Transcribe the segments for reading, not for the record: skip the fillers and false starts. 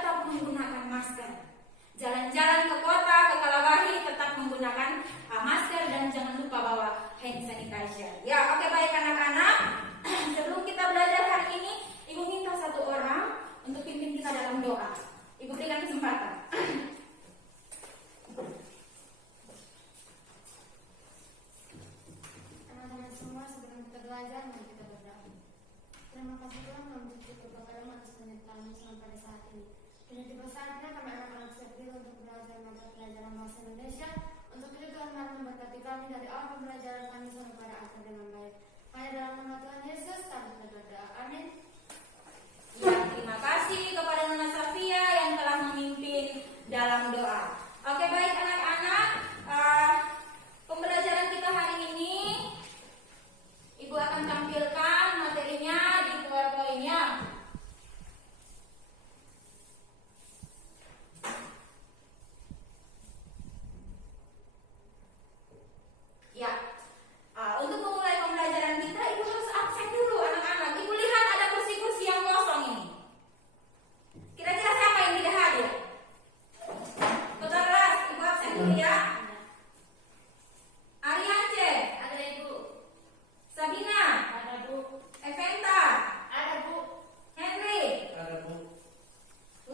tetap menggunakan masker. Jalan-jalan ke kota, ke Kalawari tetap menggunakan masker dan jangan lupa bawa hand sanitizer. Ya, oke, baik anak-anak. Sebelum kita belajar hari ini, Ibu minta satu orang untuk pimpin kita dalam doa. Ibu berikan kesempatan. Teman-teman semua, sebelum kita belajar, mari kita berdoa. Terima kasih Tuhan, kami bersyukur kepadamu atas penyertaan-Mu sampai pada saat ini. Kini tiba saatnya kami anak-anak siap diri untuk belajar mata pelajaran bahasa Indonesia. Untuk itu Tuhan mari memberkati kami dari awal pembelajaran kami sampai pada akhir dengan baik. Hanya dalam nama Tuhan Yesus kami berdoa. Amin. Ya, terima kasih kepada Nona Safia yang telah memimpin dalam doa. Oke, baik anak-anak, pembelajaran kita hari ini Ibu akan tampilkan materinya di PowerPoint-nya. Ya, untuk memulai pembelajaran kita, Ibu harus absen dulu anak-anak. Ibu lihat ada kursi-kursi yang kosong ini. Kira-kira siapa yang tidak hadir? Ketua kelas, Ibu absen dulu ya. Ariance, ada Ibu. Sabina, ada Bu. Eventa, ada Bu. Henry, ada Bu.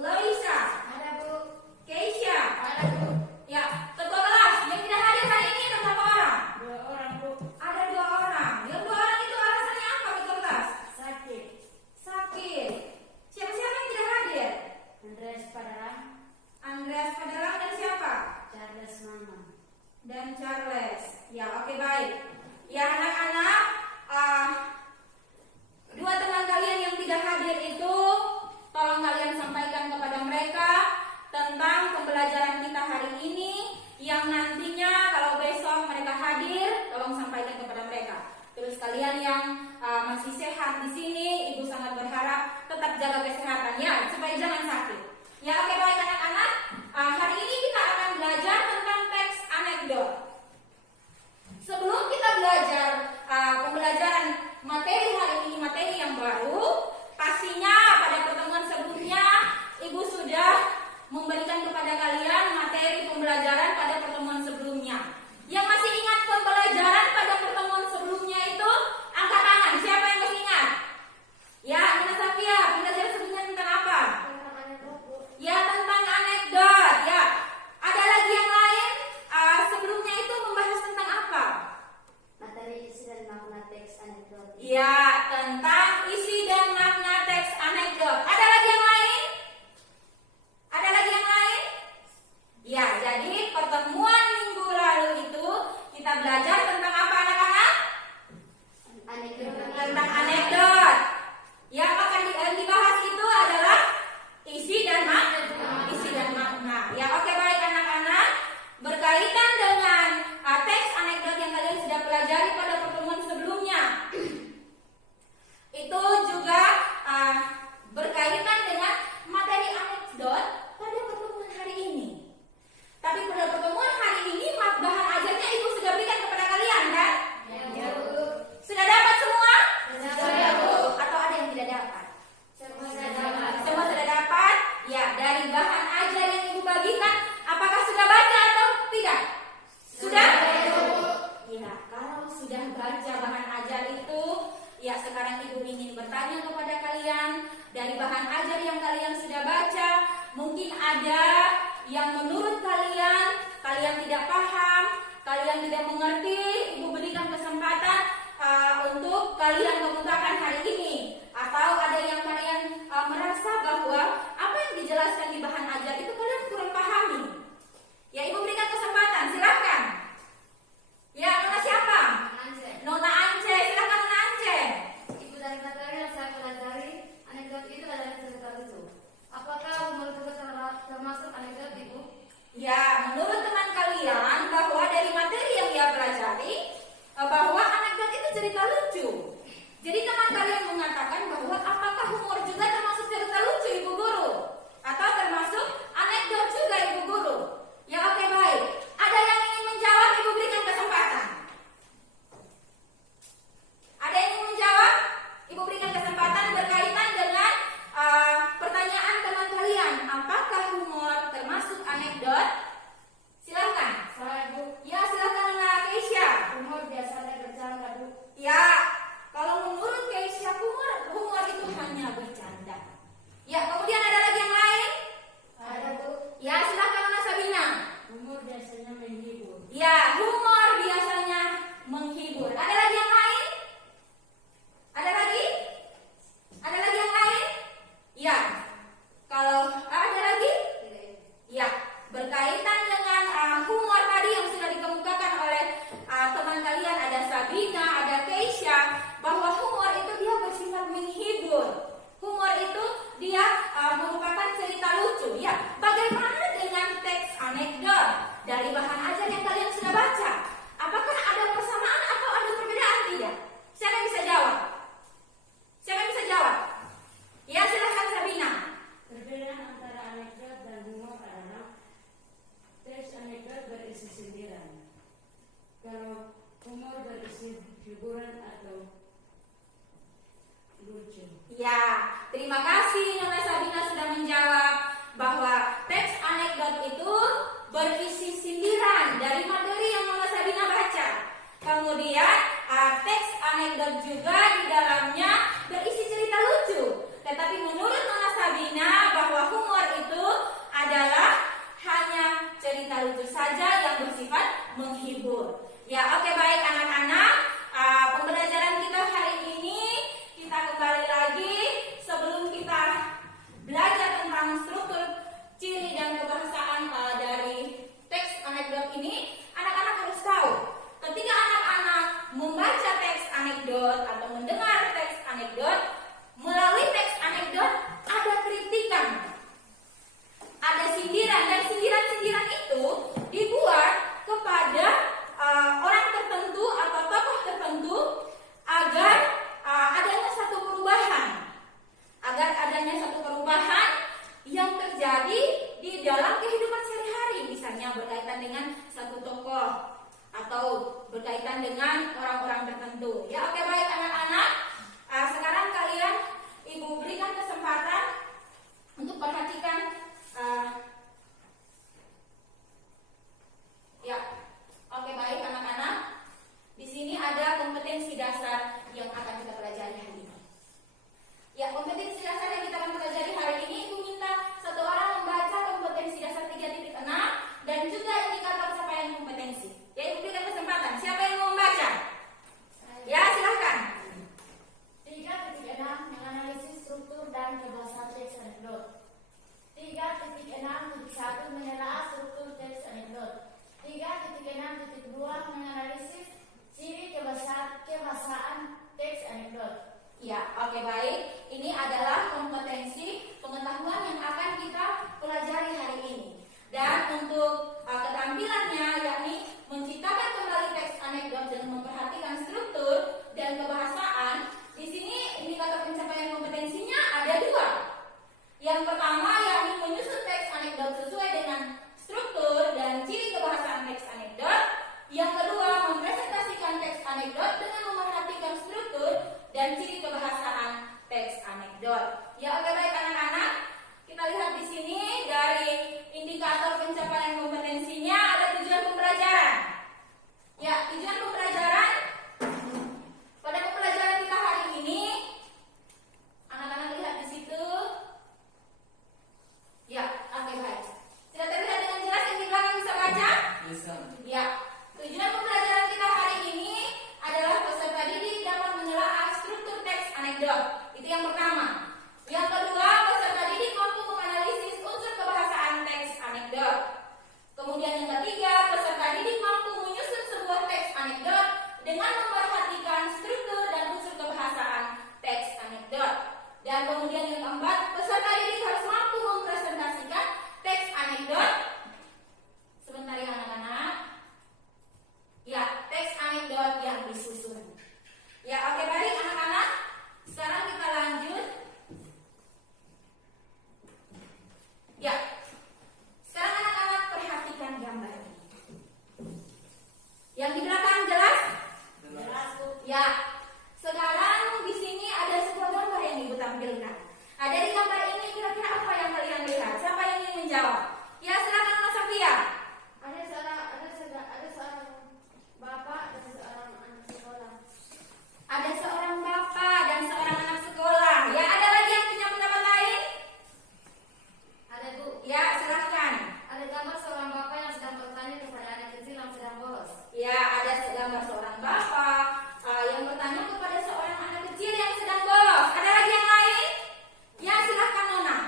Loisa, ada Bu. Keisha, ada Bu. Ya, ketua kelas yang tidak hadir hari ini ada berapa orang? 2 orang, Bu. Ada 2 orang. Yang 2 orang itu alasannya apa, ketua kelas? Sakit. Sakit. Siapa-siapa yang tidak hadir? Andreas Padalang. Andreas Padalang dan siapa? Charles Mama. Dan Charles. Ya, oke, baik. Ya, anak-anak, 2 teman kalian yang tidak hadir itu tolong kalian sampaikan kepada mereka tentang pembelajaran kita hari ini, yang nantinya kalau besok mereka hadir, tolong sampaikan kepada mereka. Terus kalian yang masih sehat di sini, Ibu sangat berharap tetap jaga kesehatan ya, supaya jangan sakit. Ya, oke, baik anak-anak. Hari ini kita akan belajar tentang teks anekdot. Sebelum kita belajar pembelajaran materi hari ini, materi yang baru, pastinya pada pertemuan sebelumnya Ibu sudah memberikan kepada kalian materi pembelajaran pada pertemuan sebelumnya. Yang masih ingat pembelajaran pada pertemuan sebelumnya itu angkat tangan. Siapa yang masih ingat? Ya, Nona Safia, pembelajaran sebelumnya tentang apa? Ya, tentang anekdot. Ya, ada lagi yang lain? Sebelumnya itu membahas tentang apa? Materi isi dan makna teks anekdot. Ya, tentang isi dan makna teks anekdot. Ada lagi yang lain? Ada lagi yang lain? Ya, jadi pertemuan minggu lalu itu kita belajar tentang apa anak-anak? Anekdot. Tentang anekdot. Yang akan dibahas itu adalah isi dan makna. Ya, oke, baik anak-anak. Berkaitan dengan teks anekdot yang kalian sudah pelajari pada pertemuan sebelumnya, itu juga berkaitan dengan materi anekdot pada pertemuan hari ini. Tapi pada pertemuan hari ini bahan ajarnya Ibu sudah berikan kepada kalian, kan? Ya, Bu. Sudah dapat semua? Sudah, Bu. Atau ada yang tidak dapat? Semua sudah dapat. Semua sudah dapat? Ya, dari bahan ajar yang Ibu bagikan, apakah sudah baca atau tidak? Sudah? Ya, kalau sudah baca bahan ajar itu, ya sekarang Ibu ingin bertanya kepada kalian, dari bahan ajar yang kalian sudah baca, mungkin ada yang menurut kalian tidak paham, kalian tidak mengerti. Ibu berikan kesempatan untuk kalian mengungkapkan hari ini. Atau ada yang kalian merasa bahwa apa yang dijelaskan di bahan ajar itu kalian kurang pahami. Ya, Ibu berikan kesempatan, silahkan. Ya, Nona siapa? Nona Ance, silahkan Nona Ance. Ibu, dari materi yang saya pelajari, anekdot itu adalah cerita lucu. Apakah menurut Ibu termasuk anekdot, Ibu? Ya, menurut teman kalian bahwa dari materi yang dia pelajari, bahwa anekdot itu cerita lucu. Jadi teman kalian mengatakan bahwa apakah humor juga termasuk cerita lucu, Ibu Guru? Atau termasuk anekdot juga, Ibu Guru? Ya, oke, baik. Ada yang ingin menjawab, Ibu berikan kesempatan. Ada yang ingin menjawab? Ibu berikan kesempatan berkaitan dengan pertanyaan teman kalian. dalam kehidupan sehari-hari, misalnya berkaitan dengan satu tokoh atau berkaitan dengan orang-orang tertentu. Ya, oke, baik anak-anak. Sekarang kalian Ibu berikan kesempatan untuk perhatikan ya. Oke, baik anak-anak. Di sini ada kompetensi dasar yang akan kita pelajari hari ini. Ya, kompetensi dasar yang kita akan pelajari hari ini, Ibu minta satu orang membaca kompetensi dasar 3.6 dan juga indikator capaian kompetensi. Ya, Ibu berikan kesempatan. Siapa yang mau membaca? Ya, silahkan. 3.6 menganalisis struktur dan kebahasaan teks anekdot. 3.6.1 menelaah struktur teks anekdot. 3.6.2 menganalisis ciri kebahasaan teks anekdot. Ya, oke, baik. Ini adalah kompetensi pengetahuan yang akan kita pelajari hari ini. Dan untuk keterampilannya yakni menciptakan kembali teks anekdot dengan memperhatikan struktur dan kebahasaan. Di sini indikator pencapaian kompetensinya ada 2. Yang pertama yakni menyusun teks anekdot sesuai dengan struktur dan ciri kebahasaan teks anekdot. Yang kedua, mempresentasikan teks anekdot dengan memperhatikan struktur dan ciri kebahasaan teks anekdot. Ya, oke, baik anak-anak. Kita lihat di sini dari indikator pencapaian kompetensinya ada tujuan pembelajaran. Ya, tujuan pembelajaran pada pembelajaran kita hari ini, anak-anak lihat di situ. Ya, oke, baik. Sudah terlihat dengan jelas yang di belakang, bisa baca? Bisa. Ya, tujuan pembelajaran kita hari ini adalah peserta didik dapat menelaah struktur teks anekdot. Itu yang pertama. Yang kedua, peserta didik mampu menganalisis unsur kebahasaan teks anekdot. Kemudian yang ketiga, peserta didik mampu menyusun sebuah teks anekdot dengan memperhatikan struktur dan unsur kebahasaan teks anekdot. Dan kemudian yang keempat, peserta didik harus mampu mempresentasikan teks anekdot. Sebentar ya anak-anak. Ya, teks anekdot yang disusun. Ya, oke, baik anak-anak. Sekarang kita lanjut. Ya, sekarang anak-anak perhatikan gambar ini. Yang di belakang jelas? Jelas. Ya, sekarang di sini ada sebuah gambar yang Ibu tampilkan. Dari gambar ini kira-kira apa yang kalian lihat? Siapa yang ingin menjawab? Ya, silakan Mas Safia. Ada seorang bapak dan seorang anak sekolah. Ada seorang bapak dan seorang anak sekolah. Ya, ada lagi yang punya pendapat lain? Ada Bu. Ya, silahkan. Ada gambar seorang bapak yang sedang bertanya kepada anak kecil yang sedang bolos. Ya, ada gambar seorang bapak yang bertanya kepada seorang anak kecil yang sedang bolos. Ada lagi yang lain? Ya, silahkan Nona.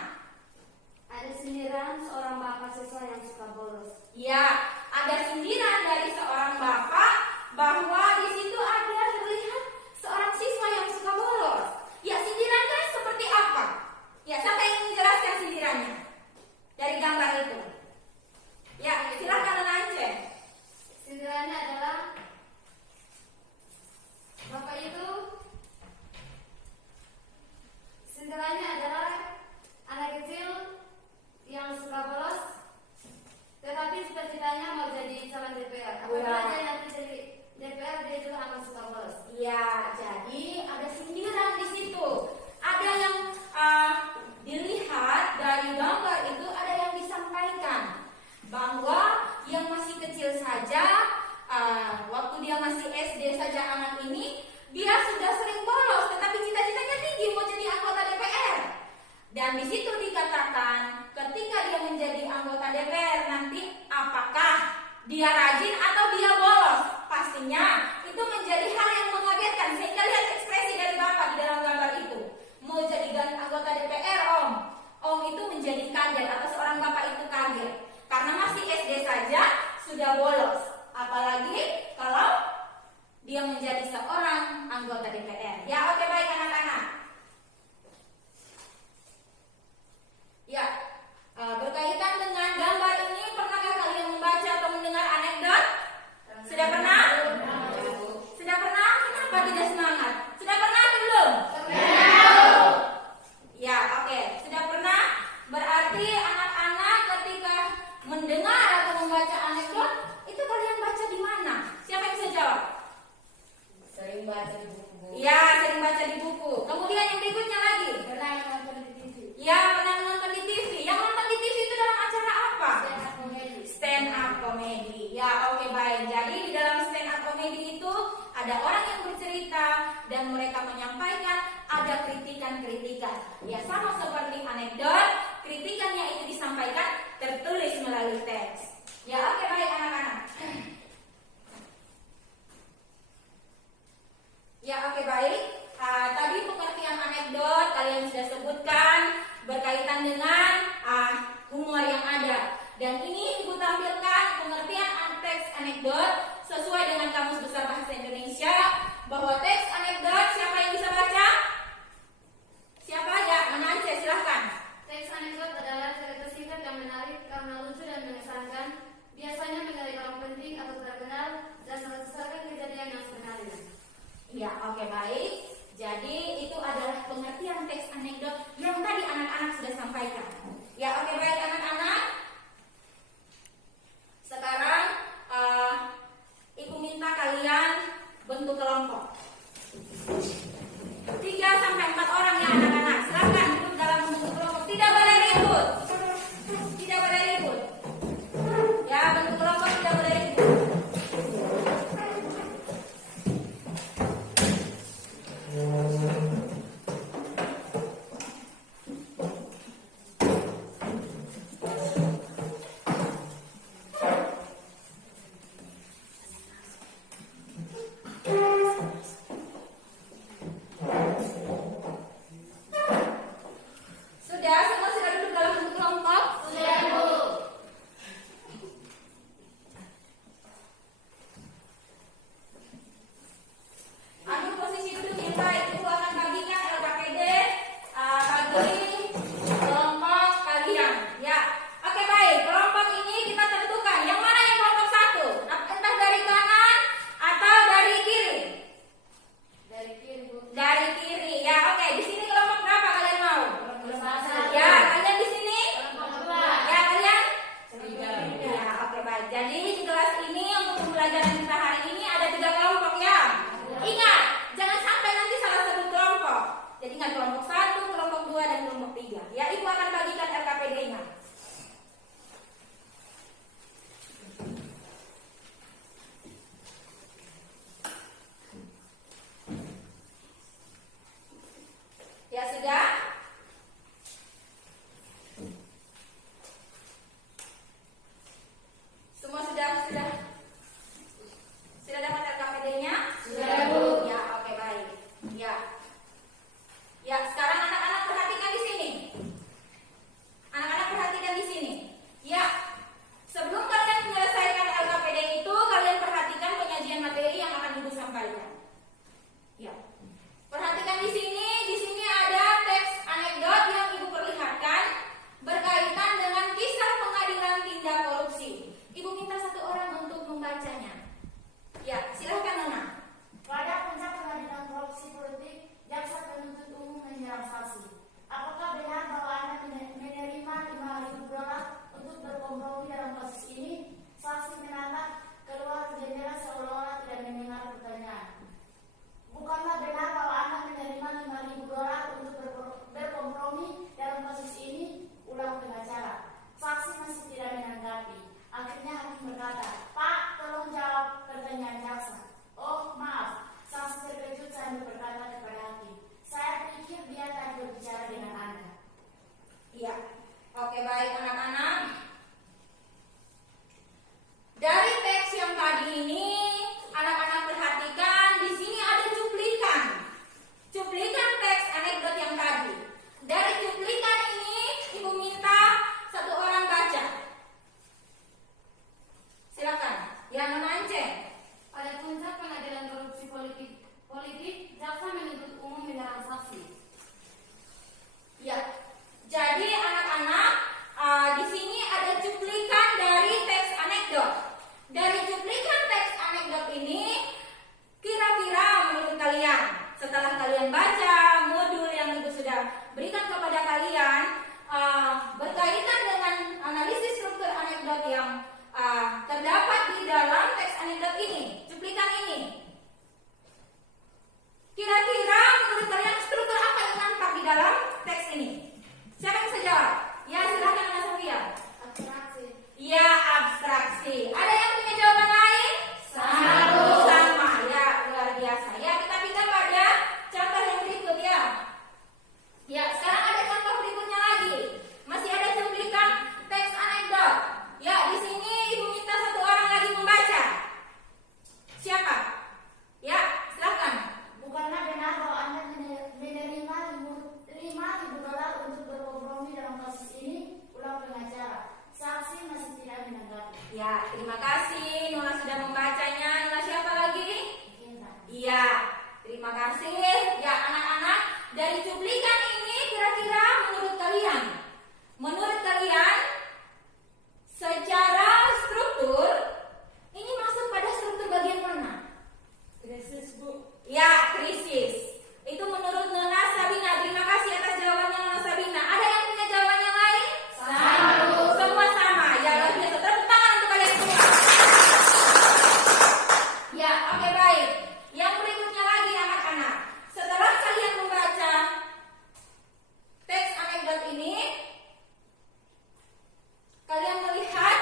Ada sindiran seorang bapak siswa yang suka bolos. Ya, ada sindiran dari seorang bapak bahwa di situ ada terlihat seorang siswa yang suka bolos. Ya, sindirannya seperti apa? Ya, siapa yang ingin menjelaskan sindirannya dari gambar itu? Ya, silakan Nona Ance. Sindirannya adalah bapak itu. Sindirannya adalah anak kecil yang suka bolos, tetapi cita-citanya mau jadi calon DPR. Apabila dia nanti jadi DPR, dia juga akan suka bolos. Ya, jadi ada sindiran di situ. Ada yang dilihat dari gambar itu, ada yang disampaikan bahwa yang masih kecil saja, waktu dia masih SD saja anak ini, dia sudah sering bolos, tetapi cita-citanya tinggi mau jadi anggota DPR. Dan di situ dikatakan, ketika dia menjadi anggota DPR nanti, apakah dia rajin atau dia bolos? Pastinya itu menjadi hal yang mengagetkan. Sehingga lihat ekspresi dari bapak di dalam gambar itu. Mau jadi anggota DPR, Om itu menjadi kaget, atau seorang bapak itu kaget karena masih SD saja sudah bolos. Apalagi kalau dia menjadi seorang anggota DPR. Ya, oke, baik anak-anak. Ya, berkaitan dengan gambar ini, pernahkah kalian membaca atau mendengar anekdot? Sudah pernah? Sudah pernah? Kenapa tidak semangat? Sudah pernah atau belum? Ya, oke. Sudah pernah? Berarti anak ada orang yang bercerita dan mereka menyampaikan ada kritikan-kritikan. Ya, sama seperti anekdot, kritikannya itu disampaikan tertulis melalui teks. Ya, oke, baik anak-anak. Ya, oke, baik. Tadi pengertian anekdot kalian sudah sebutkan berkaitan dengan humor yang ada. Dan ini Ibu tampilkan pengertian teks anekdot sesuai dengan Kamus Besar Bahasa Indonesia, bahwa teks anekdot siapa yang bisa baca? Siapa aja? Menance, silahkan. Teks anekdot adalah cerita singkat yang menarik karena lucu dan mengesankan, biasanya mengenai orang penting atau terkenal dan berdasarkan kejadian yang sebenarnya. Ya, oke, baik. Jadi itu adalah pengertian teks anekdot yang tadi anak-anak sudah sampaikan. Ya, oke, baik anak-anak. Sekarang Ibu minta kalian bentuk kelompok 3 sampai 4 orang ya anak-anak. Silakan duduk dalam bentuk kelompok. Tidak boleh ribut. Tidak boleh ribut. Ya, bentuk kelompok tidak boleh ribut. Sudah, semua sudah duduk dalam bentuk kelompok? Sudah, Bu. Ambil posisi duduk yang baik. Ibu akan bagikan LKPD bagi kelompok kalian. Ya, oke, baik. Kelompok ini kita tentukan yang mana yang kelompok 1, entah dari kanan atau dari kiri. Dari kiri, Bu. Dari kiri. Ya, oke. Di sini kelompok berapa kalian mau? Satu. Ya, kalian di sini? Kelompok 2. Ya, kalian? 3. Ya, oke, baik. Jadi di kelas ini untuk pembelajaran kita hari ini ada 3 kelompok ya. Ingat, jangan sampai nanti salah satu kelompok. Jadi ingat kelompok 1, kelompok 2, dan kelompok 3. Ya, Ibu akan bagikan LKPD-nya. Ya, sudah? Semua sudah dapat LKPD-nya? Sudah, Bu. Ya, oke, baik. Ya. Ya, sekarang anak-anak perhatikan di sini. Anak-anak perhatikan di sini. Ya. Sebelum kalian menyelesaikan LKPD itu, kalian perhatikan penyajian materi yang akan Ibu sampaikan. Ya. Perhatikan di sini ada teks anekdot yang Ibu perlihatkan berkaitan dengan kisah pengadilan tindak korupsi. Ibu minta 1 orang untuk membacanya. Ya, silahkan Nona. Pada puncak pengadilan korupsi politik, jaksa penuntut umum menyerang saksi. Apakah benar bahwa Anda menerima $5.000 untuk berkompromi dalam kasus ini? Saksi menatap keluar jendela seolah-olah tidak mendengar pertanyaan. Bukanlah benar bahwa Anda menerima $5.000 untuk berkompromi dalam kasus ini? Ulang pengacara. Saksi masih tidak menanggapi. Akhirnya hakim berkata, "Pak, tolong jawab pertanyaan jaksa." "Oh, maaf." Saksi terkejut sambil berkata kepada hakim, "Saya pikir dia tadi berbicara dengan Anda." Iya. Oke, baik anak-anak. Dari teks yang tadi ini, anak-anak perhatikan di sini ada cuplikan. Cuplikan teks anekdot yang tadi. Dari cuplikan ini, Ibu minta 1 orang baca. Silakan. Yang menance. Pada puncak pengadilan korupsi politik, jaksa menuntut umum menyerang saksi. Ya. Jadi anak-anak, di sini ada cuplikan dari teks anekdot. Dari cuplikan teks anekdot ini, kira-kira menurut kalian, setelah kalian baca modul yang Ibu sudah berikan kepada kalian, berkaitan dengan analisis struktur anekdot yang terdapat di dalam teks anekdot ini, cuplikan ini. Kira-kira menurut kalian struktur apa yang nampak di dalam teks ini? Siapa yang bisa jawab? Ya, silahkan Ana Sofia. Abstraksi. Ya, abstraksi. Ada yang punya jawaban lain? Satu. Sama, ya, luar biasa. Ya, di sini Ibu minta satu orang lagi membaca. Siapa? Ya, silakan. Bukanlah benar bahwa Anda menerima $5.000 untuk berkompromi dalam kasus ini? Ulang pengacara. Saksi masih tidak menanggapi. Ya, terima kasih. Nona sudah membacanya. Nona siapa lagi? Iya, terima kasih. Ya, anak-anak, dari cuplikan ini kira-kira menurut kalian secara struktur ini masuk pada struktur bagian mana? Krisis, Bu. Ya, krisis. Itu menurut Nona Sabina. Terima kasih atas jawabannya Nona Sabina. Ada yang punya jawaban yang lain? Sama, Bu. Semua sama. Ya, luar biasa. Tepuk tangan untuk kalian semua. Ya, oke, baik. Yang berikutnya lagi anak-anak. Setelah kalian membaca teks anekdot ini, kalian melihat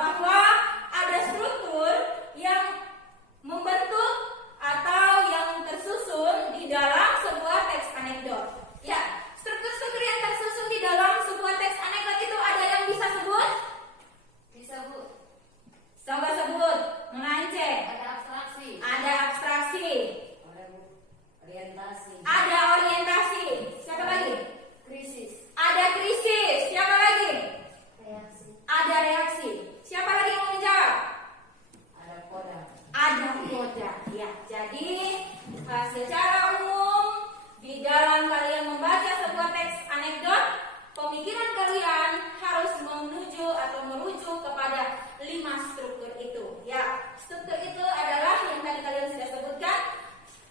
bahwa ada struktur yang membentuk atau yang tersusun di dalam sebuah teks anekdot. Ya, struktur-struktur yang tersusun di dalam sebuah teks anekdot itu ada yang bisa sebut? Bisa, Bu. Coba sebut. Menance. Ada abstraksi. Ada abstraksi. Ada, Bu. Orientasi. Ada orientasi. Siapa lagi? Krisis. Ada krisis. Siapa lagi? Reaksi. Ada reaksi. Siapa lagi yang mau menjawab? Ada koda. Ada koda. Ya, jadi secara umum di dalam kalian membaca sebuah teks anekdot, pemikiran kalian harus menuju atau merujuk kepada 5 struktur itu. Ya, struktur itu adalah yang tadi kalian sudah sebutkan,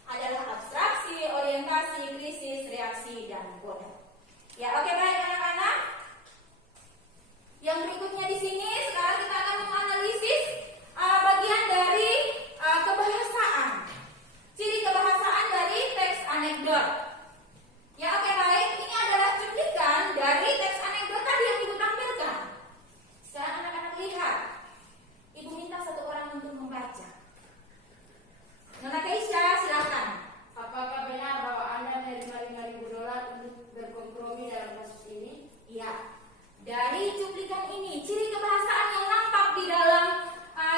adalah abstraksi, orientasi, krisis, reaksi, dan koda. Ya, oke, baik anak-anak. Yang berikutnya di sini sekarang kita akan menganalisis bagian dari kebahasaan. Ciri kebahasaan dari teks anekdot. Ya, oke, baik. Ini adalah cuplikan dari teks anekdot tadi yang Ibu tampilkan. Sekarang anak-anak lihat. Ibu minta satu orang untuk membaca. Nona Keisha, silakan. Apakah benar bahwa Anda menerima $5.000 untuk berkompromi dalam kasus ini? Ya, dari cuplikan ini, ciri kebahasaan yang nampak di dalam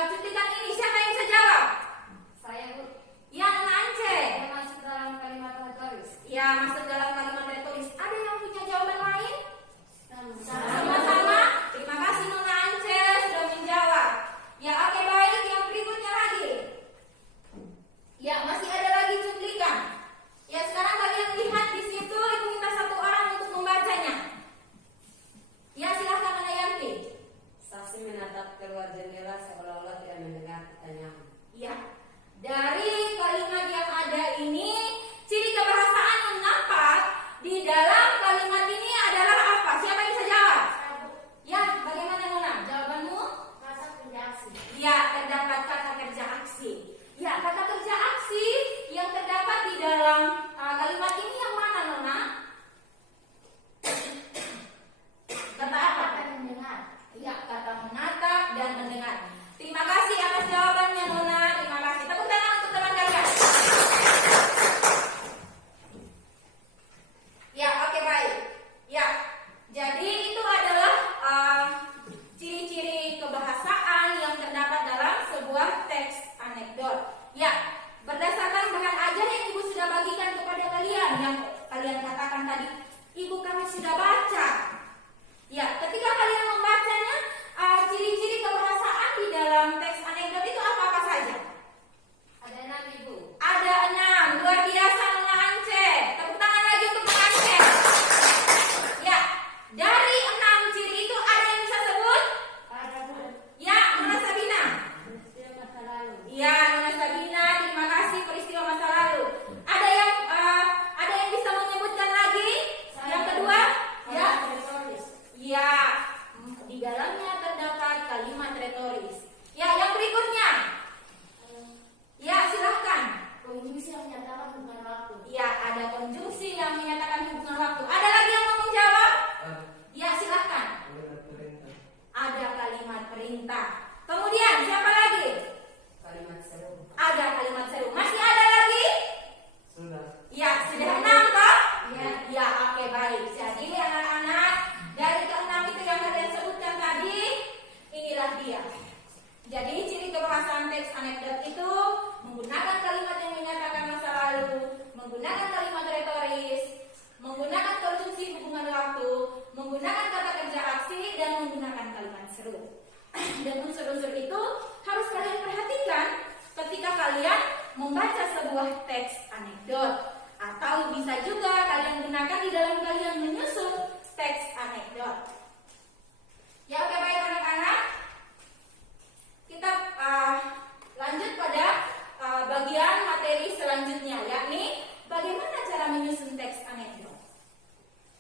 cuplikan ini, siapa yang bisa jawab? Saya, Bu. Ya, Nona Ance. Saya masuk dalam kalimat retoris. Ya, masuk dalam kalimat retoris. Ada yang punya jawaban lain? Sama. Sama-sama. Terima kasih Nona Ance sudah menjawab. Ya, oke, baik. Yang berikutnya lagi. Ya, masih ada lagi cuplikan. Ya, sekarang kalian lihat di situ. Ibu minta satu orang untuk membacanya. Ya, silakan Nona Yanti. Saksi menatap keluar jendela seolah-olah tidak mendengar pertanyaan. Ya, dari kalimat yang ada ini, ciri kebahasaan yang nampak di dalam kalimat ini adalah apa? Siapa yang bisa jawab? Ya, bagaimana Nona? Jawabanmu? Kata kerja aksi. Ya, terdapat kata kerja aksi. Ya, kata kerja aksi yang terdapat di dalam kalimat ini yang mana, Nona? Kata apa? Kata mendengar. Ya, kata menatap dan mendengar. Terima kasih atas jawabannya, Nona. Terima kasih. Tepuk tangan untuk teman kalian. Ya, oke, baik. Ya, jadi itu adalah ciri-ciri kebahasaan yang terdapat dalam sebuah teks anekdot. Ya, berdasarkan bahan ajar yang Ibu sudah bagikan kepada kalian, yang kalian katakan tadi, Ibu kami sudah baca. Ya, ketika kalian membacanya, ciri-ciri kebahasaan di dalam teks anekdot itu apa-apa saja? Ada 6, Ibu. Ada 6, luar biasa Nona Ance. Tepuk tangan lagi untuk Nona Ance. Ya, dari 6 ciri itu ada yang bisa sebut? Ada, Bu. Ya, Nona Sabina. Peristiwa masa lalu. Ya, Nona Sabina, terima kasih peristiwa masa lalu. Ada yang bisa menyebutkan lagi? Yang kedua? Ya. Retoris. Ya, di dalamnya terdapat kalimat retoris. Ya, yang berikutnya. Ya, silahkan. Konjungsi yang menyatakan hubungan waktu. Ya, ada konjungsi yang menyatakan hubungan waktu. Ada lagi yang mau menjawab? Ya, silahkan. Ada kalimat perintah. Kemudian, siapa lagi? Kalimat seru. Ada kalimat seru. Masih ada lagi? Sudah. Ya, sudah 6 toh? Ya, oke, baik. Jadi anak-anak, dari ke-6 itu yang kalian sebutkan tadi, Iya. Jadi ciri kebahasaan teks anekdot itu menggunakan kalimat yang menyatakan masa lalu, menggunakan kalimat retoris, menggunakan konjungsi hubungan waktu, menggunakan kata kerja aksi, dan menggunakan kalimat seru. Dan unsur-unsur itu harus kalian perhatikan ketika kalian membaca sebuah teks anekdot, atau bisa juga kalian gunakan di dalam kalian menyusun teks anekdot. Ya, oke, baik anak-anak. Kita lanjut pada bagian materi selanjutnya, yakni bagaimana cara menyusun teks anekdot.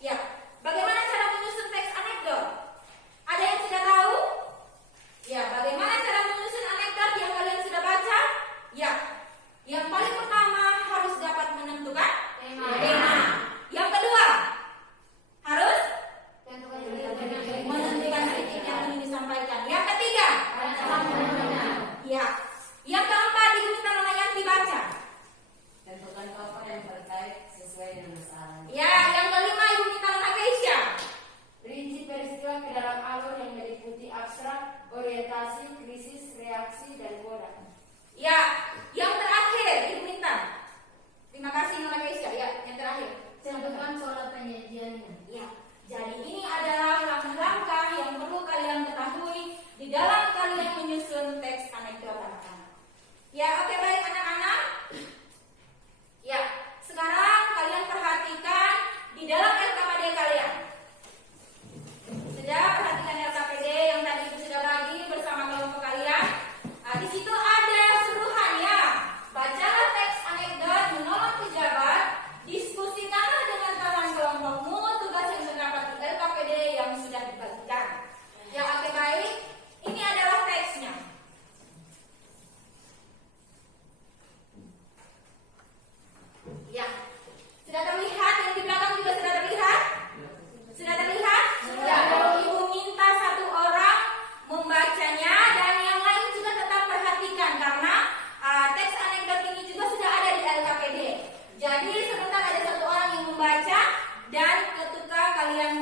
Ya, bagaimana cara menyusun teks anekdot? Ada yang sudah tahu? Ya, bagaimana cara menyusun anekdot yang kalian sudah baca? Ya, yang paling pertama harus dapat menentukan tema. Yang kedua, harus menentukan titik yang ingin disampaikan. Yang ketiga, ya. Yang keempat, dibutuhkan mana yang dibaca. Tentukan tokoh yang terkait sesuai dengan masalahnya. Ya, yang kelima, Ibu minta mana Keisha. Rinci peristiwa ke dalam alur yang meliputi abstrak, orientasi, krisis, reaksi, dan koda. Ya, yang terakhir, Ibu minta. Terima kasih Nona Keisha. Ya, yang terakhir. Tentukan pola penyajiannya. Ya, jadi ini adalah langkah-langkah yang perlu kalian ketahui di dalam kalian menyusun teks anekdot anak-anak. Ya, oke, baik anak-anak. Ya, sekarang kalian perhatikan di dalam LKPD kalian. Sudah perhatikan LKPD yang tadi itu sudah bagi bersama kelompok kalian. Nah, di situ ada suruhan ya. Bacalah teks anekdot menolong pejabat. Diskusikanlah dengan kawan kelompokmu tugas yang terdapat di LKPD yang sudah dibagikan. Ya, oke, baik. Ini adalah teksnya. Ya, sudah terlihat, yang di belakang juga sudah terlihat? Sudah terlihat? Sudah. Ibu minta satu orang membacanya dan yang lain juga tetap perhatikan karena teks anekdot ini juga sudah ada di LKPD. Jadi sebentar ada satu orang yang membaca dan ketika kalian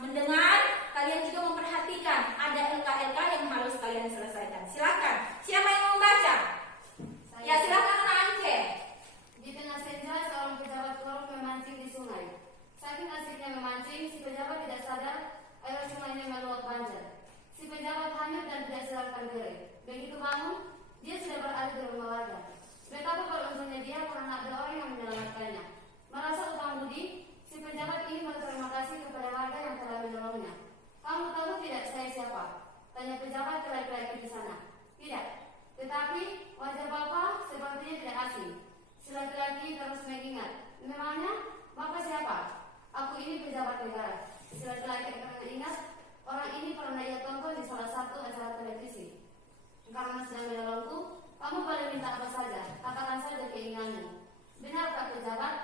mendengar, kalian juga memperhatikan ada LK-LK yang harus kalian selesaikan. Silakan. Siapa yang mau membaca? Ya, silakan Anak Ance. Di tengah senja, seorang pejabat korup memancing di sungai. Saking asiknya memancing, si pejabat tidak sadar air sungainya meluap banjir. Si pejabat hanyut dan tidak sadarkan diri. Begitu bangun, dia sudah berada di rumah warga. Betapa beruntungnya dia karena ada orang yang menyelamatkannya. Merasa utang budi, si pejabat ini berterima kasih kepada warga yang telah menolongnya. Kamu tahu tidak saya siapa? Tanya pejabat laki-laki di sana. Tidak, tetapi wajah bapak sepertinya tidak asing. Si laki-laki terus mengingat. Memangnya bapak siapa? Aku ini pejabat negara. Si laki-laki akan mengingat. Orang ini pernah ia tonton di salah satu acara televisi. Karena sedang menolongku, kamu boleh minta apa saja. Katakan saja keinginanmu. Benar Pak pejabat?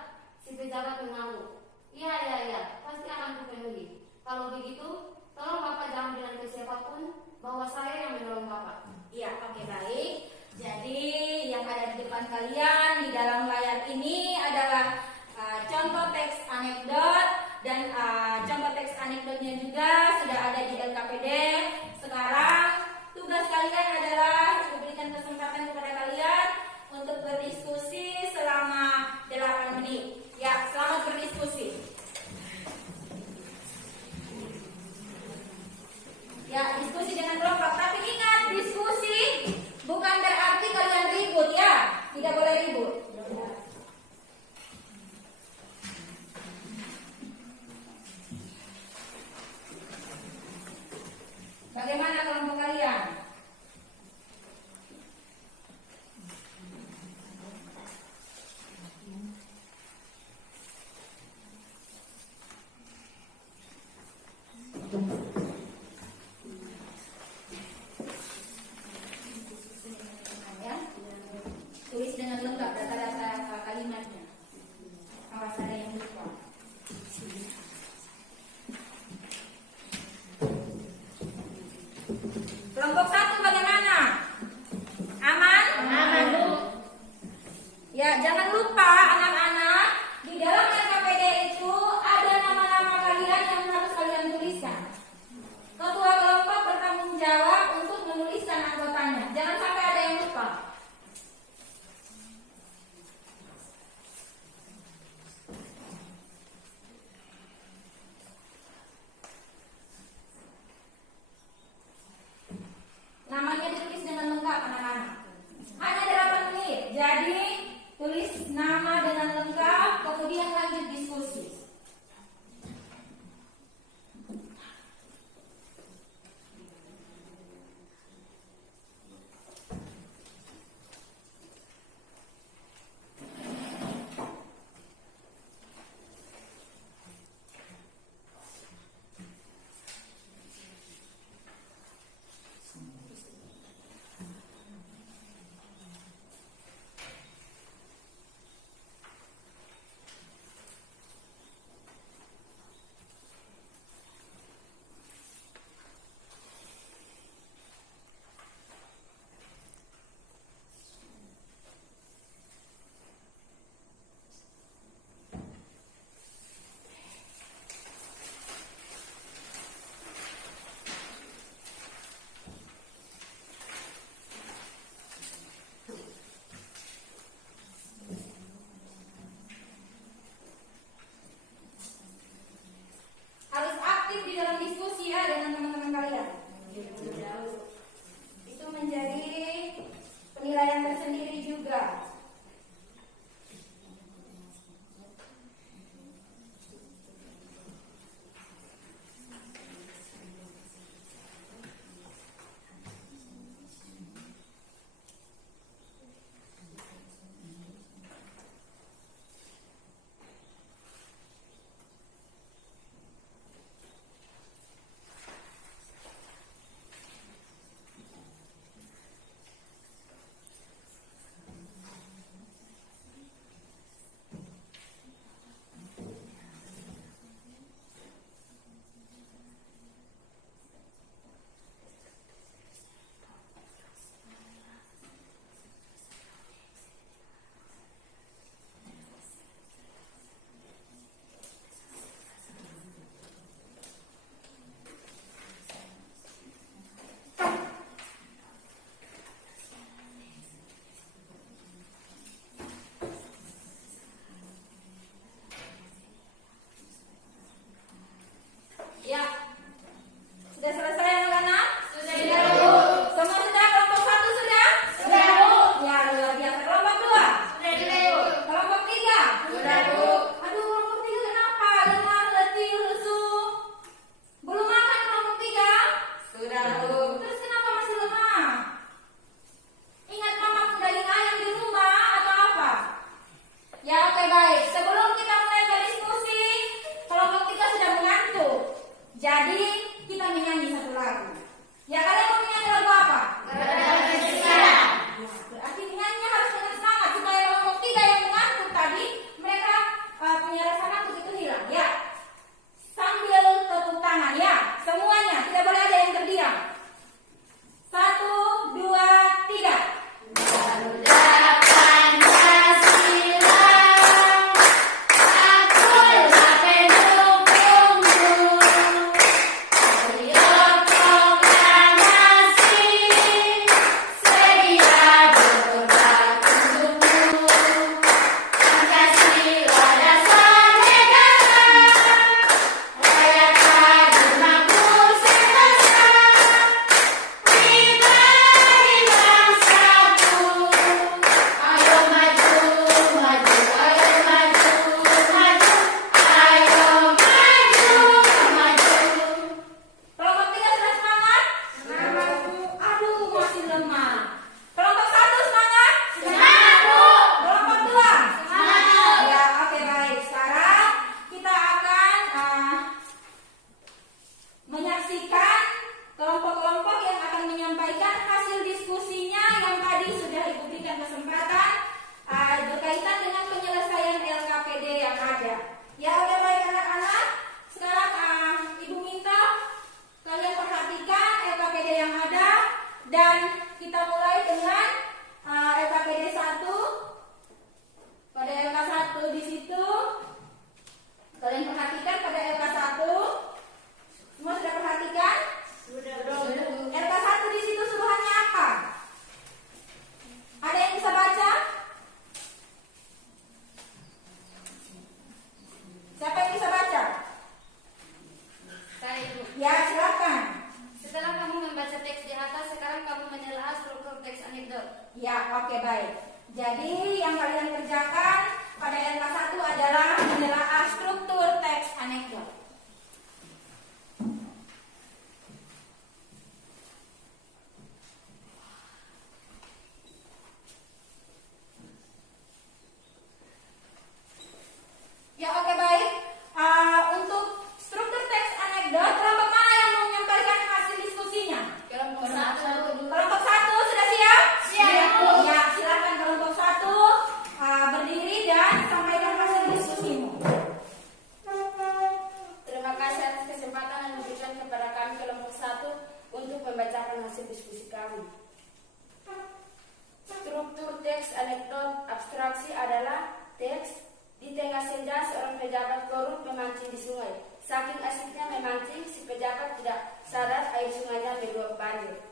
Si pejabat mengangguk. Iya, pasti akan kupenuhi. Kalau begitu, tolong bapak jangan bilang ke siapapun bahwa saya yang menolong bapak. Iya, oke, baik. Jadi yang ada di depan kalian di dalam layar ini adalah contoh teks anekdot dan contoh teks anekdotnya juga sudah ada di LKPD. Sekarang tugas kalian adalah diberikan kesempatan kepada kalian untuk berdiskusi selama 8 menit. Ya, selamat berdiskusi. Ya, diskusi dengan kelompok. Tapi ingat, diskusi bukan berarti kalian ribut ya. Tidak boleh ribut. Bagaimana kelompok kalian? Tulis dengan lengkap data-data kalimatnya. Awas ada yang lupa. Kelompok 1 bagaimana? Aman? Aman, Bu. Ya, jangan lupa anak-anak, di dalam LKPD itu ada nama-nama kalian yang harus kalian tuliskan. Ketua kelompok bertanggung jawab untuk Itu menjadi penilaian tersendiri juga. Ya, sudah selesai anak-anak? Sudah. Semua sudah? Kelompok 1 sudah? Sudah, Bu. Ya, luar biasa. Kelompok 2? Sudah, Bu. Kelompok 3? Sudah, Bu. Aduh, kelompok 3 kenapa? Lemah, letih, lesu. Belum makan kelompok 3? Sudah, Bu. Terus kenapa masih lemah? Ingat mama daging ayam di rumah atau apa? Ya, oke, baik. Sebelum kita mulai berdiskusi, kelompok 3 sudah mengantuk. Jadi kita menyanyi satu lagu. Ya, kalian mau menyanyi lagu apa? Berarti nyanyinya harus dengan semangat supaya kelompok 3 yang mengantuk tadi mereka punya rasa ngantuk itu hilang. Ya, sambil tepuk tangan ya, semuanya tidak boleh ada yang terdiam. 1, 2, 3. Garuda Pancasila, akulah pendukungmu. Beliau proklamasi, sedia berkorban untukmu. Pancasila dasar negara, rakyat hadir makmur sentosa. Kita ini bangsaku, ayo maju, maju, ayo maju, maju, ayo maju, maju. Kelompok 3 sudah semangat? Semangat, Bu. Aduh, masih lemah. Kelompok 1 semangat? Semangat, Bu. Kelompok 2? Semangat. Ya, oke, baik. Sekarang kita akan menyaksikan kelompok-kelompok yang akan menyampaikan hasil diskusinya yang tadi sudah Ibu berikan kesempatan berkaitan dengan penyelesaian LKPD yang ada. Ya, oke, baik anak-anak. Sekarang Ibu minta kalian perhatikan LKPD yang ada dan kita mulai dengan LKPD 1. Pada LK1 di situ kalian perhatikan pada LK1. Semua sudah perhatikan? Sudah. LK1 di situ suruhannya apa? Ada yang bisa baca? Siapa yang bisa baca? Saya, Ibu. Ya, silakan. Setelah kamu membaca teks di atas, sekarang kamu menelaah struktur teks anekdot. Ya, oke, baik. Jadi yang kalian kerjakan pada LK1 adalah menelaah struktur teks anekdot. Ya, oke, baik. Untuk struktur teks anekdot, kelompok mana yang mau menyampaikan hasil diskusinya? Kelompok 1. Kelompok 1 sudah siap? Siap, Bu. Ya, silakan kelompok 1 berdiri dan sampaikan hasil diskusimu. Terima kasih atas kesempatan yang diberikan kepada kami kelompok 1 untuk membacakan hasil diskusi kami. Struktur teks anekdot abstraksi adalah teks di tengah senja seorang pejabat korup memancing di sungai. Saking asiknya memancing, si pejabat tidak sadar air sungainya meluap banjir.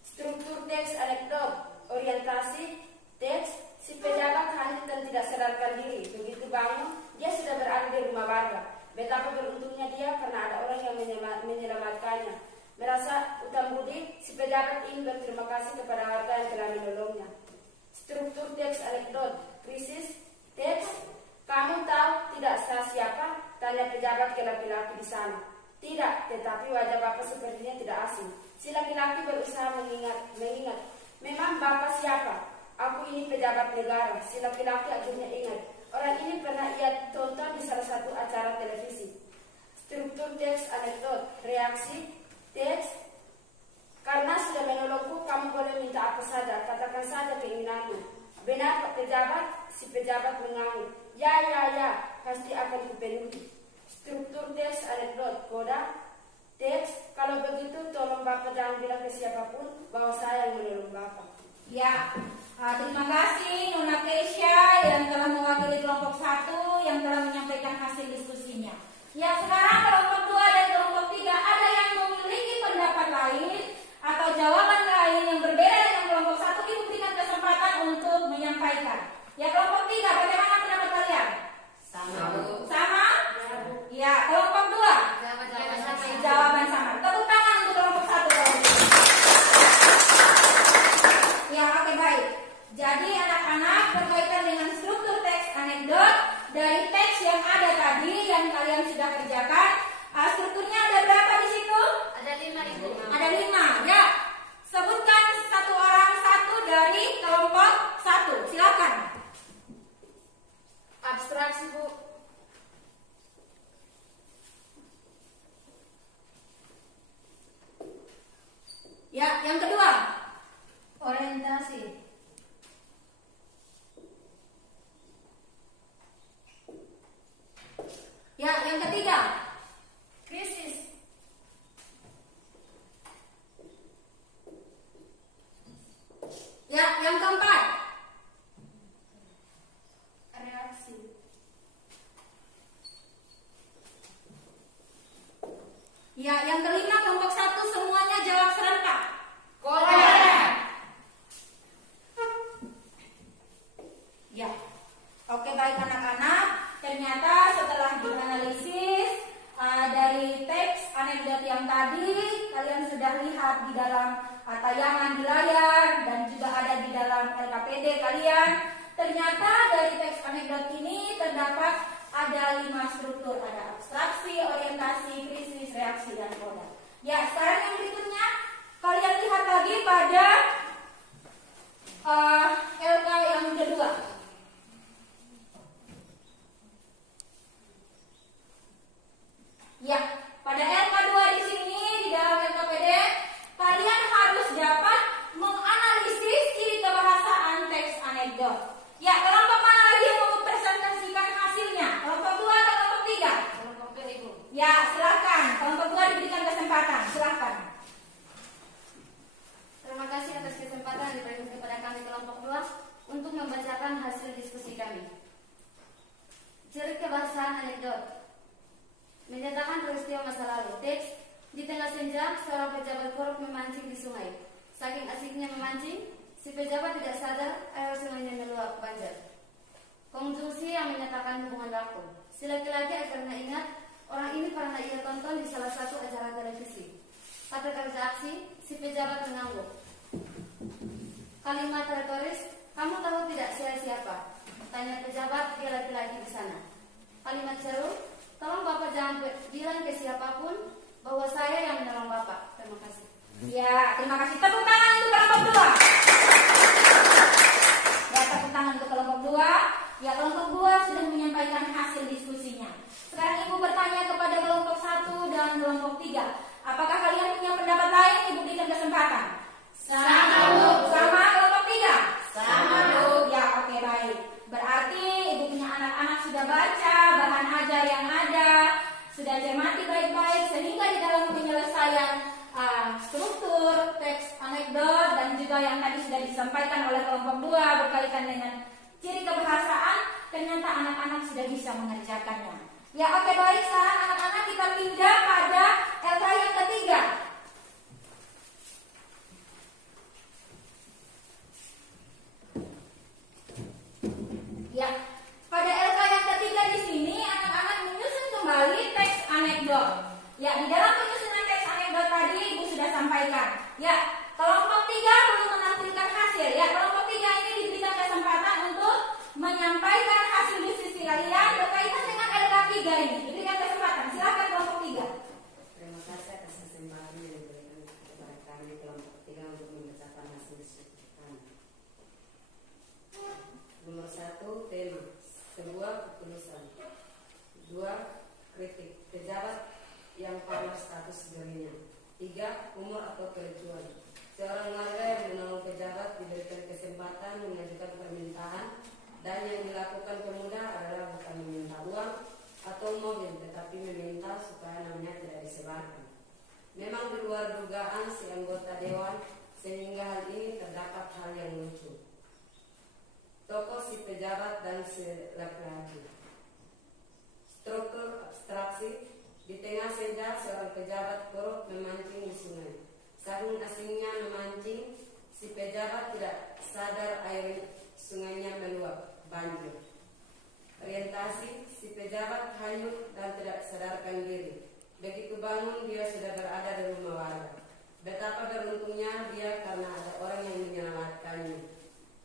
Struktur teks anekdot orientasi teks, si pejabat hancur dan tidak sadarkan diri. Begitu bangun, dia sudah berada di rumah warga. Betapa beruntungnya dia karena ada orang yang menyelamatkannya. merasa utang budi, si pejabat ingin berterima kasih kepada warga yang telah menolongnya. Struktur teks anekdot, krisis, teks, kamu tahu tidak saya siapa? Tanya pejabat ke laki-laki di sana. Tidak, tetapi wajah bapak sepertinya tidak asing. Si laki-laki berusaha mengingat. Memang bapak siapa? Aku ini pejabat negara. Si laki-laki akhirnya ingat. Orang ini pernah ia tonton di salah satu acara televisi. Struktur teks anekdot, reaksi, teks. Karena sudah menolongku, kamu boleh minta apa saja. Katakan saja keinginanmu. Benar Pak pejabat? Si pejabat mengangguk. Ya, pasti akan kupenuhi. Struktur teks anekdot, koda, teks. Kalau begitu tolong bapak jangan bilang ke siapapun bahwa saya yang menolong bapak. Ya, terima kasih Nona Keisha yang telah mewakili kelompok 1 yang telah menyampaikan hasil diskusinya. Ya, sekarang kelompok 2 dan kelompok 3 ada yang memiliki pendapat lain atau jawaban lain yang berbeda dengan kelompok 1, diberikan kesempatan untuk menyampaikan. Ya, kelompok 3, bagaimana pendapat kalian? Sama? Ya, kelompok 2? Jawaban sama. Tepuk tangan untuk kelompok 1. Ya, oke, baik. Jadi anak-anak, berkaitan dengan struktur teks anekdot dari teks yang ada tadi yang kalian sudah kerjakan, strukturnya ada berapa di situ? Ada 5 Ibu. Ada 5. Ya, sebutkan satu orang satu dari kelompok 1. Silakan. Abstraksi, Bu. Ya, yang kedua. Orientasi. Ya, yang ketiga. Krisis. Ya, yang keempat. Reaksi. Ya, yang kelima kelompok 1 semuanya jawab serentak. Koda. Ya. Oke, baik anak-anak. Ternyata setelah dianalisis dari teks anekdot yang tadi, kalian sudah lihat di dalam tayangan di layar dan juga ada di dalam LKPD kalian. Ternyata dari teks anekdot ini terdapat ada 5 struktur, ada abstraksi, orientasi, krisis, reaksi, dan koda. Ya, sekarang yang berikutnya kalian lihat lagi pada LK yang kedua. Ya, pada LK2 di sini di dalam LKPD kalian harus dapat menganalisis ciri kebahasaan teks anekdot. Ya, kelompok mana lagi yang mau mempresentasikan hasilnya? Kelompok 2 atau kelompok 3? Kelompok B Ibu. Ya, silakan. Kelompok 2 diberikan kesempatan. Silakan. Terima kasih atas kesempatan yang diberikan kepada kami kelompok 2 untuk membacakan hasil diskusi kami. Ciri kebahasaan anekdot menyatakan peristiwa masa lalu. Teks, di tengah senja, seorang pejabat korup memancing di sungai. Saking asiknya memancing, si pejabat tidak sadar air sungainya meluap banjir. Konjungsi yang menyatakan hubungan laku. Si laki-laki akhirnya ingat orang ini pernah ia tonton di salah satu acara televisi. Pada kerja aksi, si pejabat mengangguk. Kalimat retoris, kamu tahu tidak saya siapa? Tanya pejabat, dia laki-laki di sana. Kalimat seru, tolong Bapak jangan bilang ke siapapun bahwa saya yang menolong Bapak. Terima kasih. Ya, terima kasih. Tepuk tangan untuk kelompok 2. Ya, tepuk tangan untuk kelompok 2. Ya, kelompok 2 sudah menyampaikan hasil diskusinya. Sekarang Ibu bertanya kepada kelompok 1 dan kelompok 3. Apakah kalian punya pendapat lain? Ibu berikan kesempatan. Sama, Bu. Sama kelompok 3? Sama, Bu. Ya, oke, baik. Berarti Ibu punya anak-anak sudah baca bahan ajar yang ada, sudah cermati baik-baik sehingga di dalam penyelesaian struktur teks anekdot dan juga yang tadi sudah disampaikan oleh kelompok 2 berkaitan dengan ciri kebahasaan, ternyata anak-anak sudah bisa mengerjakannya. Ya, oke, baik. Sekarang anak-anak kita pindah pada LK yang ketiga. Ya, pada LK yang ketiga di sini anak-anak menyusun kembali teks anekdot. Ya, di dalam penyusunan teks anekdot tadi Ibu sudah Ya, kelompok 3 belum menampilkan hasil. Ya, kelompok 3 ini diberikan kesempatan untuk menyampaikan hasil diskusi kalian berkaitan dengan LK3 ini. Diberikan kesempatan. Silakan kelompok 3. Terima kasih atas kesempatan yang diberikan kepada kami kelompok 3 untuk membacakan hasil diskusi kami. Nomor 1, tema sebuah keputusan. 2, kritik pejabat yang pada status dirinya. 3, umur atau kericuan. Seorang warga yang menolong pejabat diberikan kesempatan mengajukan permintaan, dan yang dilakukan pemuda adalah bukan meminta uang atau mobil, tetapi meminta supaya namanya tidak disebarkan. Memang di luar dugaan si anggota dewan, sehingga hal ini terdapat hal yang lucu. Tokoh si pejabat dan si laki-laki. Struktur abstraksi. Di tengah senja seorang pejabat korup memancing di sungai. Saking asingnya memancing, si pejabat tidak sadar air sungainya meluap, banjir. Orientasi, si pejabat hanyut dan tidak sadarkan diri. Begitu bangun, dia sudah berada di rumah warga. Betapa beruntungnya dia karena ada orang yang menyelamatkannya.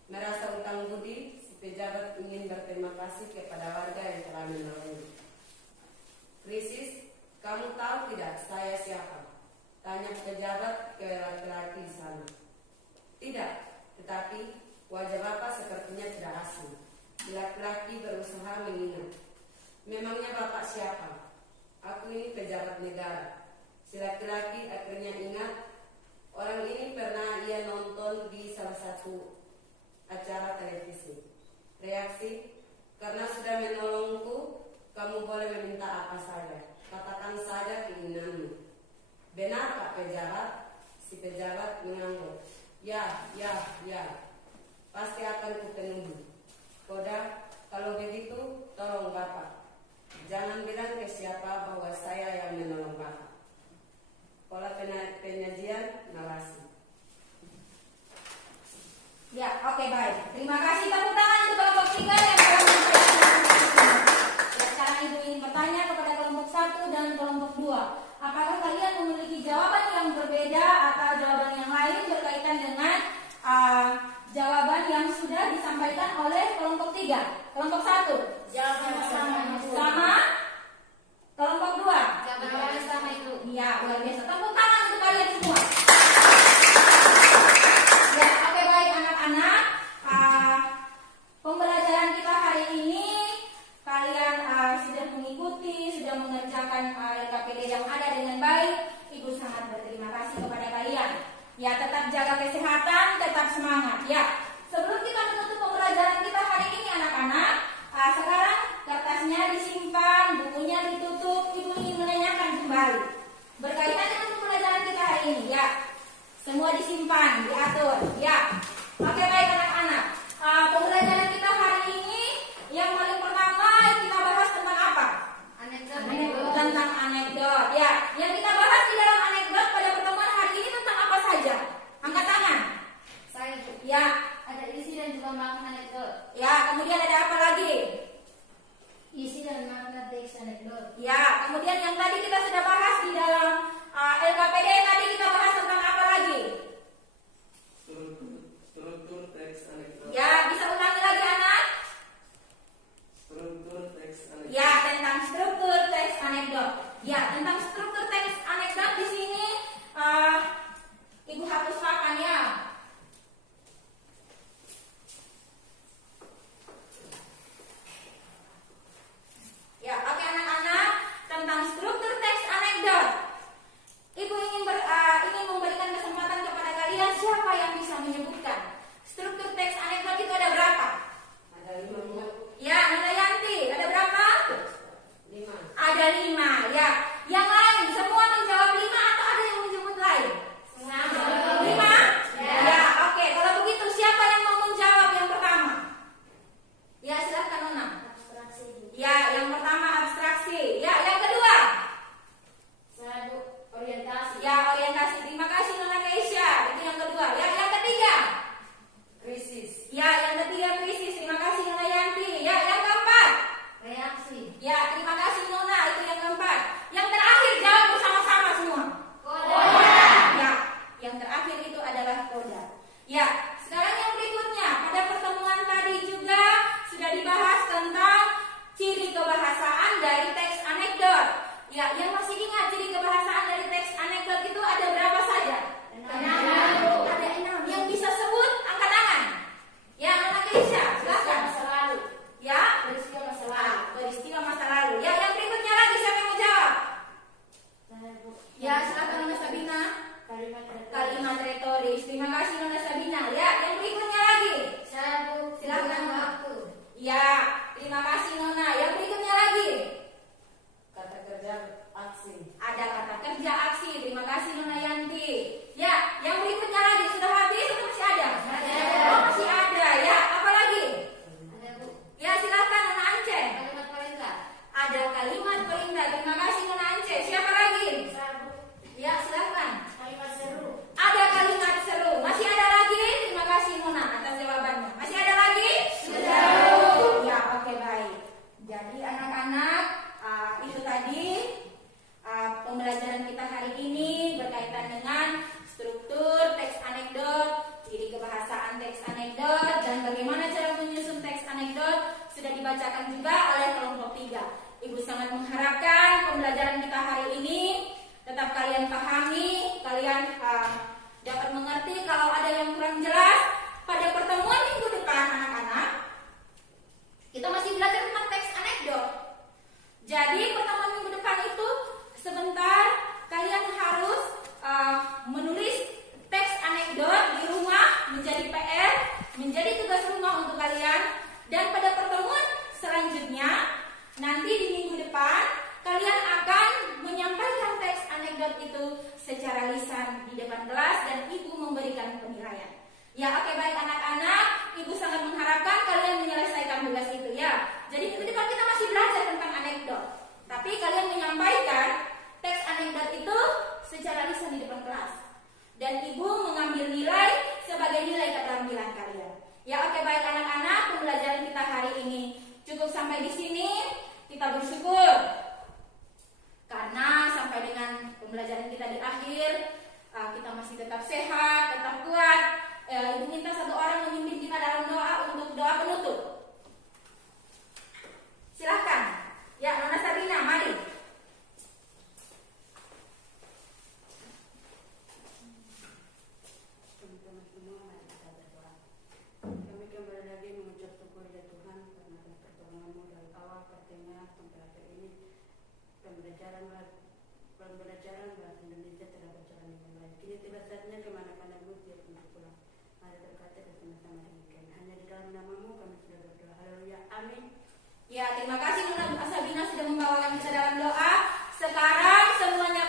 Merasa utang budi, si pejabat ingin berterima kasih kepada warga yang telah menolongnya. Krisis, kamu tahu tidak saya siapa? Tanya pejabat ke laki-laki di sana. Tidak, tetapi wajah bapak sepertinya tidak asing. Laki-laki berusaha mengingat. Memangnya bapak siapa? Aku ini pejabat negara. Si laki-laki akhirnya ingat. Orang ini pernah ia nonton di salah satu acara televisi. Reaksi, karena sudah menolongku, kamu boleh meminta apa saja. Katakan saja keinginanmu. Benar Pak pejabat? Si pejabat mengangguk. Ya. Pasti akan kupenuhi. Koda, kalau begitu tolong Bapak. Jangan bilang ke siapa bahwa saya yang menolong Bapak. Pola penyajian narasi. Ya, oke, baik. Terima kasih, tepuk tangan untuk kelompok 3 yang telah menyampaikan. Ya, sekarang Ibu ingin bertanya kepada kelompok 1 dan kelompok 2. Apakah kalian memiliki jawaban yang berbeda atau jawaban yang lain berkaitan dengan jawaban yang sudah disampaikan oleh kelompok 3? Kelompok 1? Jawaban sama. Sama? Kelompok 2? Jawaban sama itu. Iya, luar biasa. Tepuk tangan untuk kalian semua. Ya, oke, baik anak-anak. Pembelajaran kita hari ini kalian sudah mengikuti, sudah mengerjakan LKPD yang ada dengan baik. Ibu sangat berterima kasih kepada kalian. Ya, tetap jaga kesehatan, tetap semangat. Ya, sebelum kita menutup pembelajaran kita hari ini anak-anak, sekarang kertasnya disimpan, bukunya ditutup. Ibu ingin menanyakan kembali berkaitan dengan pembelajaran kita hari ini. Ya, semua disimpan, diatur. Ya, oke, baik anak-anak. Pembelajaran kita hari ini yang paling pertama kita bahas tentang apa? Anekdot. Tentang anekdot. Ya, yang kita bahas di dalam anekdot pada pertemuan hari ini tentang apa saja? Angkat tangan. Saya Ya, ada isi dan juga makna anekdot. ya. Kemudian ada apa lagi? Isi dan makna teks anekdot. Ya, kemudian yang tadi kita sudah bahas di dalam LKPD tadi kita bahas tentang apa lagi? Struktur teks anekdot. Ya, bisa ulangi lagi anak? Struktur teks anekdot. Ya, tentang struktur teks anekdot. Ya, tentang struktur teks anekdot di sini Ibu hapuskan ya. Ya, oke anak-anak, tentang struktur teks anekdot. Ibu ingin memberikan kesempatan kepada kalian siapa yang bisa menyebutkan struktur teks anekdot itu ada berapa? Ada 5. Ya, Nana Yanti, ada berapa? 5. Ada 5, ya. Yang lain, semua menjawab 5 atau ada yang menyebut lain? 5? Ya, oke. Kalau begitu, siapa yang mau menjawab yang pertama? Ya, silahkan Nona. Abstraksi. Ya, yang pertama abstraksi. Ya, yang kedua? Saya Bu, orientasi. Ya, orientasi. Terima kasih Nona Keisha. Itu yang kedua. Ya, yang ketiga? itu adalah koda. Ya, sekarang yang berikutnya, pada pertemuan tadi juga sudah dibahas tentang ciri kebahasaan dari teks anekdot. Ya, yang masih ingat ciri kebahasaan dari teks anekdot itu ada berapa saja? 6. Ada 6. Yang bisa sebut angkat tangan. Ya, Nona Keisha, silakan. Masa lalu. Ya, Peristiwa masa lalu. peristiwa masa lalu. Ya, yang berikutnya lagi siapa yang mau jawab? Saya, Bu. Ya, silakan Nona Sabina. Kalimat retoris. Kalimat retoris. Terima kasih Nona Sabina. Ya, yang berikutnya lagi. Saya, Bu. Silakan. Dengan waktu. Ya, terima kasih Nona. Yang berikutnya lagi. Kata kerja aksi. Ada kata kerja aksi. Terima kasih Nona Yanti. Ya, yang berikutnya lagi. Sudah habis atau masih ada? Oh, masih ada. Ya, apa lagi? Ada, Bu. Ya, silakan Nona Ance. Kalimat perintah. Ada kalimat perintah. Terima kasih Nona Ance. Siapa lagi? Saya, Bu. Ya, silakan. Kalimat seru. Ada kalimat seru. Masih ada lagi? Terima kasih Nona atas jawabannya. Masih ada lagi? Sudah. Ya, oke baik. Jadi anak-anak, itu tadi pembelajaran kita hari ini berkaitan dengan struktur teks anekdot, ciri kebahasaan teks anekdot, dan bagaimana cara menyusun teks anekdot sudah dibacakan juga oleh kelompok 3. Ibu sangat mengharapkan pembelajaran kita hari ini tetap kalian pahami, kalian dapat mengerti. Kalau ada yang kurang jelas pada pertemuan minggu depan anak-anak, kita masih belajar tentang teks anekdot. Jadi pertemuan minggu depan itu sebentar kalian harus menulis teks anekdot di rumah, menjadi PR, menjadi tugas rumah untuk kalian. Dan pada pertemuan selanjutnya nanti di minggu depan kalian akan menyampaikan teks anekdot itu secara lisan di depan kelas dan ibu memberikan penilaian. Ya, oke baik anak-anak, ibu sangat mengharapkan kalian menyelesaikan tugas itu ya. Jadi minggu depan kita masih belajar tentang anekdot, tapi kalian menyampaikan teks anekdot itu secara lisan di depan kelas. Dan ibu mengambil nilai sebagai nilai keterampilan kalian. Ya, oke baik anak-anak, pembelajaran kita hari ini cukup sampai di sini. Kita bersyukur karena sampai dengan pembelajaran kita di akhir, kita masih tetap sehat, tetap kuat. Ibu minta satu orang memimpin kita dalam doa untuk doa penutup. Silahkan. Ya, Nona Sabina, mari. Teman-teman semua, mari kita berdoa. Kami kembali lagi mengucap syukur ya Tuhan karena atas pertolongan-Mu dari awal pertengahan sampai akhir ini. Pembelajaran bahasa Indonesia telah berjalan dengan baik. Kini tiba saatnya kemana-mana Bu siap untuk pulang. Mari berkata bersama-sama demikian. Hanya di dalam nama-Mu kami sudah berdoa. Haleluya. Amin. Ya, terima kasih Nona Sabina sudah membawakan kita dalam doa. Sekarang semuanya